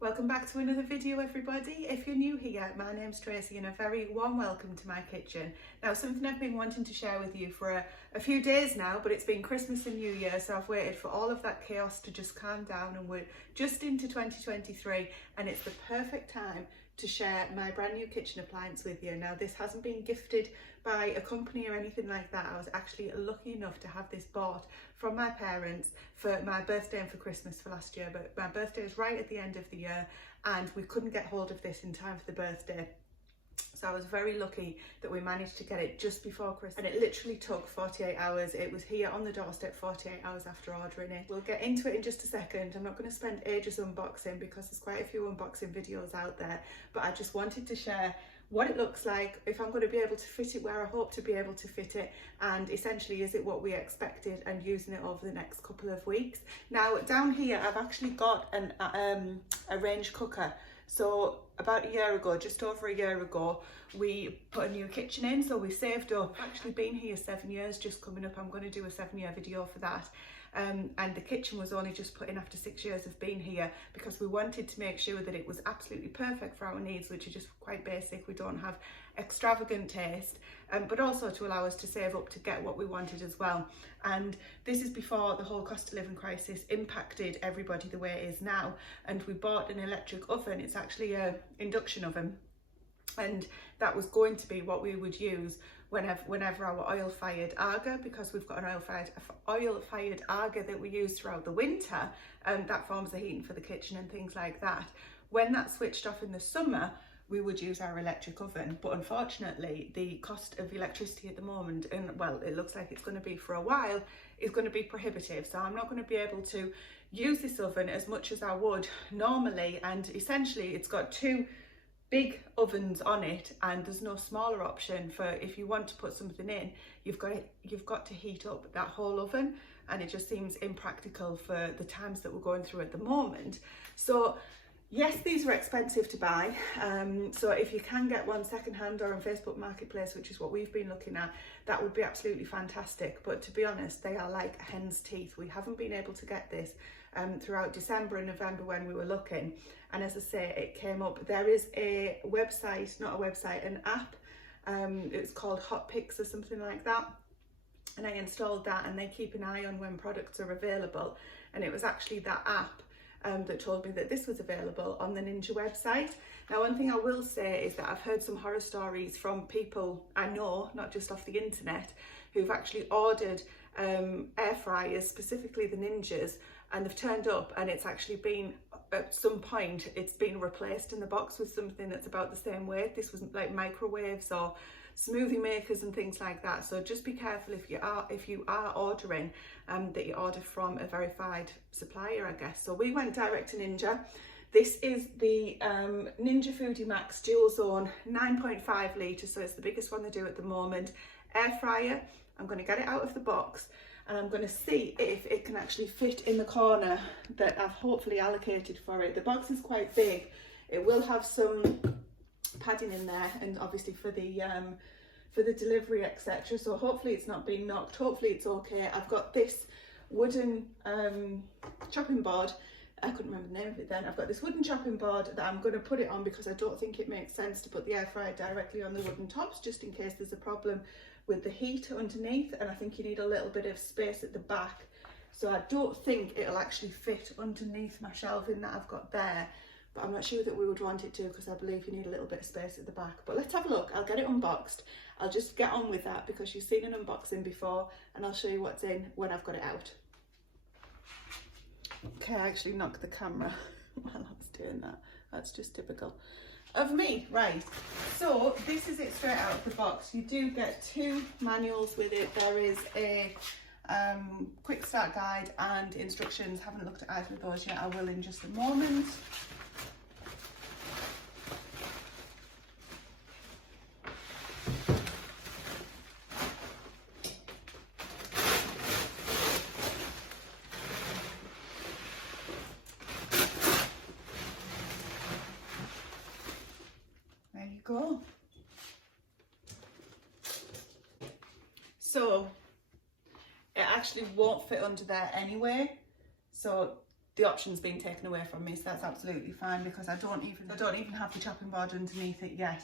Welcome back to another video, everybody. If you're new here, my name's Tracy and a very warm welcome to my kitchen. Now, something I've been wanting to share with you for a few days now, but it's been Christmas and New Year, so I've waited for all of that chaos to just calm down, and we're just into 2023 and it's the perfect time to share my brand new kitchen appliance with you. Now, this hasn't been gifted by a company or anything like that. I was actually lucky enough to have this bought from my parents for my birthday and for Christmas for last year, but my birthday is right at the end of the year and we couldn't get hold of this in time for the birthday. So I was very lucky that we managed to get it just before Christmas, and it literally took 48 hours. It was here on the doorstep 48 hours after ordering it. We'll get into it in just a second. I'm not going to spend ages unboxing because there's quite a few unboxing videos out there, but I just wanted to share what it looks like, if I'm going to be able to fit it where I hope to be able to fit it, and essentially is it what we expected, and using it over the next couple of weeks. Now, down here I've actually got a range cooker. So about a year ago, just over a year ago, we put a new kitchen in, so we saved up. I've actually been here 7 years, just coming up. I'm going to do a 7-year video for that. And the kitchen was only just put in after 6 years of being here, because we wanted to make sure that it was absolutely perfect for our needs, which are just quite basic. We don't have extravagant taste, but also to allow us to save up to get what we wanted as well. And this is before the whole cost of living crisis impacted everybody the way it is now. And we bought an electric oven. It's actually an induction oven, and that was going to be what we would use whenever our oil-fired Aga, because we've got an oil-fired Aga that we use throughout the winter, and that forms the heating for the kitchen and things like that. When that switched off in the summer, we would use our electric oven, but unfortunately the cost of electricity at the moment, and well, it looks like it's going to be for a while, is going to be prohibitive. So I'm not going to be able to use this oven as much as I would normally, and essentially it's got two big ovens on it, and there's no smaller option for if you want to put something in. You've got to heat up that whole oven, and it just seems impractical for the times that we're going through at the moment. So yes, these are expensive to buy. So if you can get one secondhand or on Facebook Marketplace, which is what we've been looking at, that would be absolutely fantastic. But to be honest, they are like hen's teeth. We haven't been able to get this throughout December and November when we were looking. And as I say, it came up. There is a website, not a website, an app. It's called Hot Picks or something like that. And I installed that, and they keep an eye on when products are available. And it was actually that app that told me that this was available on the Ninja website. Now, one thing I will say is that I've heard some horror stories from people I know, not just off the internet, who've actually ordered air fryers, specifically the Ninjas, and they've turned up and it's actually been, at some point, it's been replaced in the box with something that's about the same weight. This was like microwaves or smoothie makers and things like that. So just be careful if you are ordering that you order from a verified supplier, I guess. So we went direct to Ninja. This is the Ninja Foodie Max Dual Zone 9.5 litres, so it's the biggest one they do at the moment. Air fryer. I'm going to get it out of the box, and I'm going to see if it can actually fit in the corner that I've hopefully allocated for it. The box is quite big. It will have some padding in there, and obviously for the delivery, etc. So hopefully it's not being knocked. Hopefully it's okay. I've got this wooden chopping board. I couldn't remember the name of it then. I've got this wooden chopping board that I'm going to put it on, because I don't think it makes sense to put the air fryer directly on the wooden tops, just in case there's a problem with the heat underneath, and I think you need a little bit of space at the back. So I don't think it'll actually fit underneath my shelving that I've got there, but I'm not sure that we would want it to, because I believe you need a little bit of space at the back. But let's have a look. I'll get it unboxed. I'll just get on with that because you've seen an unboxing before, and I'll show you what's in when I've got it out. Okay, I actually knocked the camera while I was doing that. That's just typical of me. Right, so this is it straight out of the box. You do get two manuals with it. There is a quick start guide and instructions. Haven't looked at either of those yet. I will in just a moment. Go. So it actually won't fit under there anyway, so the option's being taken away from me, so that's absolutely fine, because I don't even have the chopping board underneath it yet,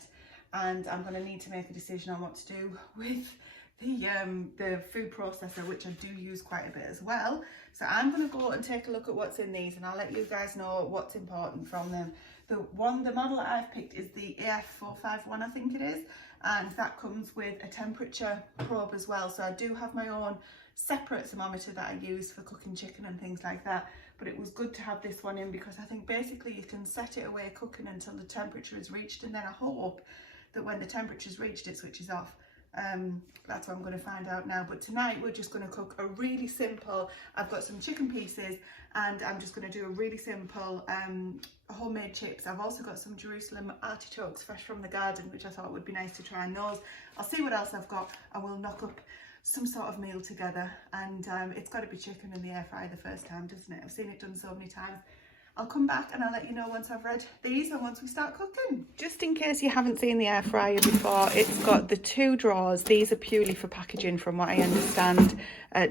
and I'm going to need to make a decision on what to do with the food processor, which I do use quite a bit as well. So I'm going to go and take a look at what's in these, and I'll let you guys know what's important from them. The model that I've picked is the AF451, I think it is, and that comes with a temperature probe as well. So I do have my own separate thermometer that I use for cooking chicken and things like that, but it was good to have this one in, because I think basically you can set it away cooking until the temperature is reached, and then I hope that when the temperature is reached it switches off. That's what I'm going to find out now. But tonight we're just going to cook a really simple, I've got some chicken pieces, and I'm just going to do a really simple homemade chips. I've also got some Jerusalem artichokes fresh from the garden, which I thought would be nice to try on those. I'll see what else I've got, and we'll knock up some sort of meal together. And it's got to be chicken in the air fryer the first time, doesn't it? I've seen it done so many times. I'll come back and I'll let you know once I've read these and once we start cooking. Just in case you haven't seen the air fryer before, it's got the 2 drawers. These are purely for packaging from what I understand,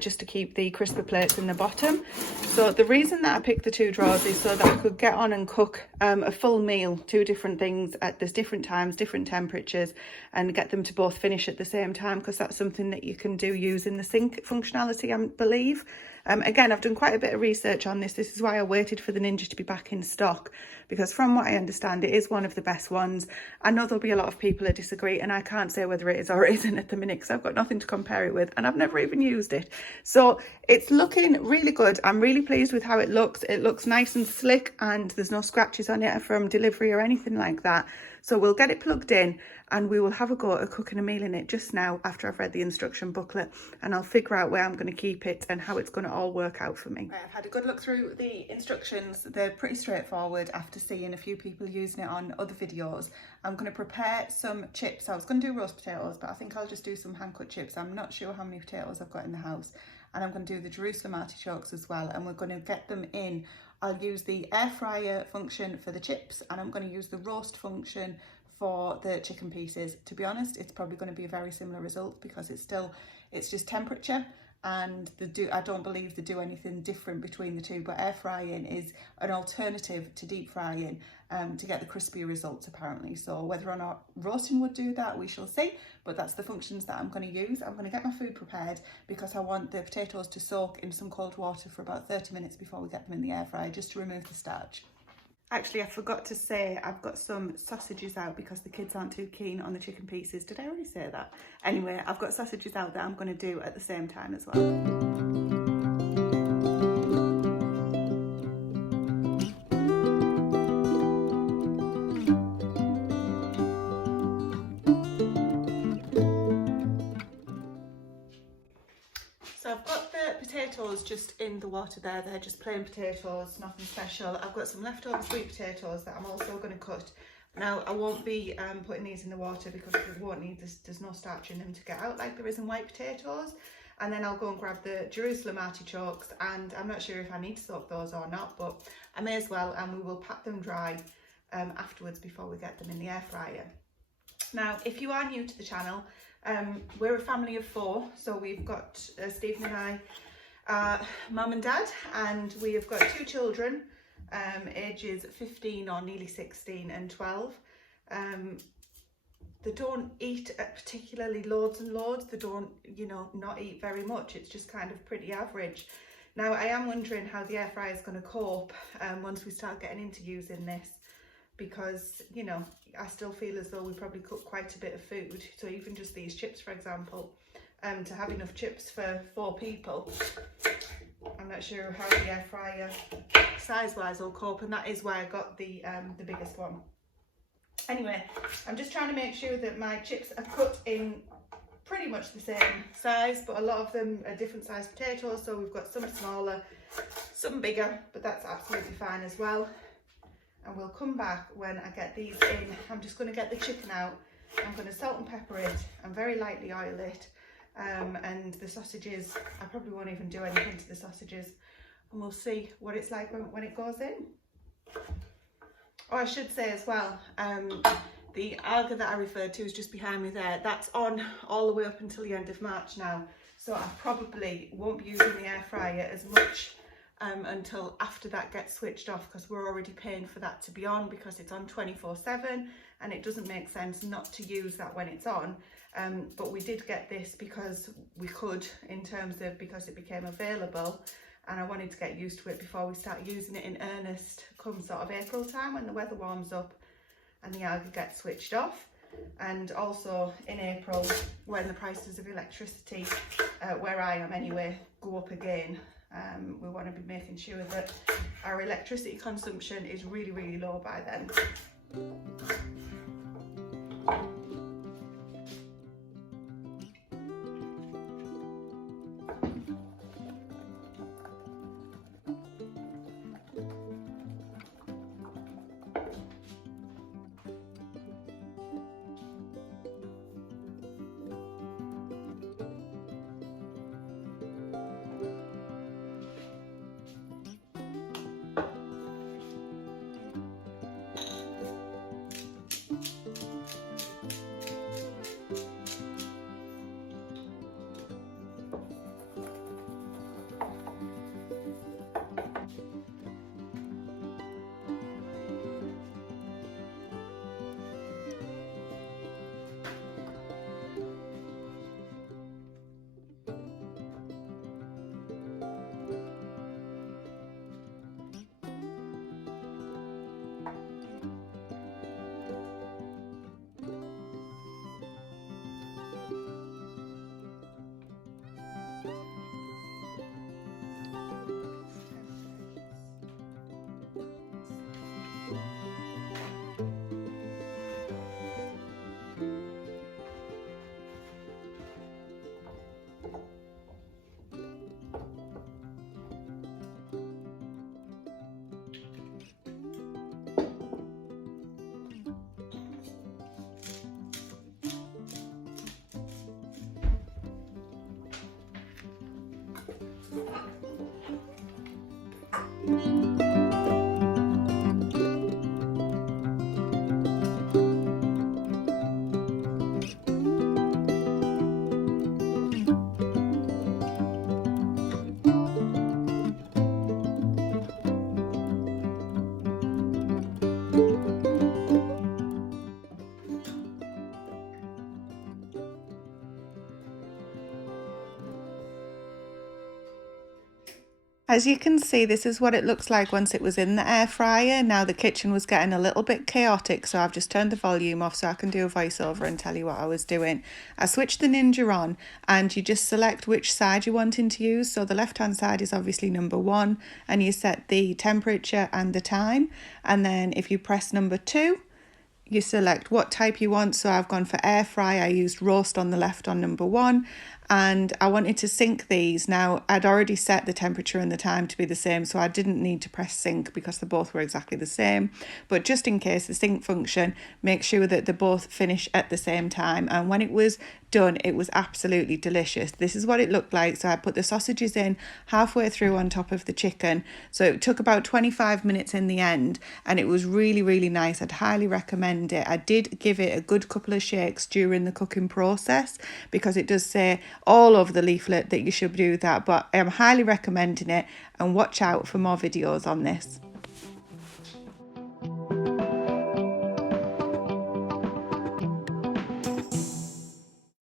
just to keep the crisper plates in the bottom. So the reason that I picked the 2 drawers is so that I could get on and cook a full meal, 2 different things at this different times, different temperatures, and get them to both finish at the same time, because that's something that you can do using the sync functionality, I believe. Again, I've done quite a bit of research on this. This is why I waited for the Ninja to be back in stock, because from what I understand, it is one of the best ones. I know there'll be a lot of people that disagree, and I can't say whether it is or it isn't at the minute, because I've got nothing to compare it with, and I've never even used it. So it's looking really good. I'm really pleased with how it looks. It looks nice and slick, and there's no scratches on it from delivery or anything like that. So we'll get it plugged in, and we will have a go at cooking a meal in it just now after I've read the instruction booklet, and I'll figure out where I'm going to keep it and how it's going to all work out for me. Right, I've had a good look through the instructions. They're pretty straightforward after seeing a few people using it on other videos. I'm going to prepare some chips. I was going to do roast potatoes, but I think I'll just do some hand-cut chips. I'm not sure how many potatoes I've got in the house. And I'm going to do the Jerusalem artichokes as well, and we're going to get them in. I'll use the air fryer function for the chips, and I'm going to use the roast function for the chicken pieces. To be honest, it's probably going to be a very similar result, because it's just temperature, and I don't believe they do anything different between the two, but air frying is an alternative to deep frying to get the crispier results apparently. So whether or not roasting would do that, we shall see, but that's the functions that I'm going to use. I'm going to get my food prepared, because I want the potatoes to soak in some cold water for about 30 minutes before we get them in the air fryer, just to remove the starch. Actually, I forgot to say I've got some sausages out, because the kids aren't too keen on the chicken pieces. Did I already say that? Anyway, I've got sausages out that I'm going to do at the same time as well. So I've got the potatoes just in the water there. They're just plain potatoes, nothing special. I've got some leftover sweet potatoes that I'm also going to cut. Now, I won't be putting these in the water, because we won't need this. There's no starch in them to get out like there is in white potatoes. And then I'll go and grab the Jerusalem artichokes, and I'm not sure if I need to soak those or not, but I may as well, and we will pat them dry afterwards before we get them in the air fryer. Now, if you are new to the channel, we're a family of 4, so we've got Stephen and I, mum and dad, and we have got 2 children, ages 15 or nearly 16 and 12. They don't eat particularly loads and loads. They don't, not eat very much. It's just kind of pretty average. Now, I am wondering how the air fryer is going to cope once we start getting into using this, because, I still feel as though we probably cook quite a bit of food. So even just these chips, for example, to have enough chips for 4 people, I'm not sure how the air fryer size-wise will cope, and that is why I got the biggest one. Anyway, I'm just trying to make sure that my chips are cut in pretty much the same size, but a lot of them are different size potatoes, so we've got some smaller, some bigger, but that's absolutely fine as well. And we'll come back when I get these in. I'm just going to get the chicken out. I'm going to salt and pepper it and very lightly oil it. And the sausages, I probably won't even do anything to the sausages, and we'll see what it's like when it goes in. Oh, I should say as well, the alga that I referred to is just behind me there. That's on all the way up until the end of March now, so I probably won't be using the air fryer as much until after that gets switched off, because we're already paying for that to be on because it's on 24/7, and it doesn't make sense not to use that when it's on. But we did get this because we could, in terms of because it became available, and I wanted to get used to it before we start using it in earnest come sort of April time when the weather warms up and the algae gets switched off. And also in April, when the prices of electricity, where I am anyway, go up again, we want to be making sure that our electricity consumption is really, really low by then. As you can see, this is what it looks like once it was in the air fryer. Now the kitchen was getting a little bit chaotic, so I've just turned the volume off so I can do a voiceover and tell you what I was doing. I switched the Ninja on, and you just select which side you're wanting to use. So the left hand side is obviously number 1, and you set the temperature and the time. And then if you press number 2, you select what type you want. So I've gone for air fry. I used roast on the left on number 1, and I wanted to sync these. Now I'd already set the temperature and the time to be the same, so I didn't need to press sync because they both were exactly the same. But just in case, the sync function makes sure that they both finish at the same time. And when it was done, it was absolutely delicious. This is what it looked like. So I put the sausages in halfway through on top of the chicken, so it took about 25 minutes in the end, and it was really, really nice. I'd highly recommend it. I did give it a good couple of shakes during the cooking process because it does say all over the leaflet that you should do that, but I'm highly recommending it, and watch out for more videos on this.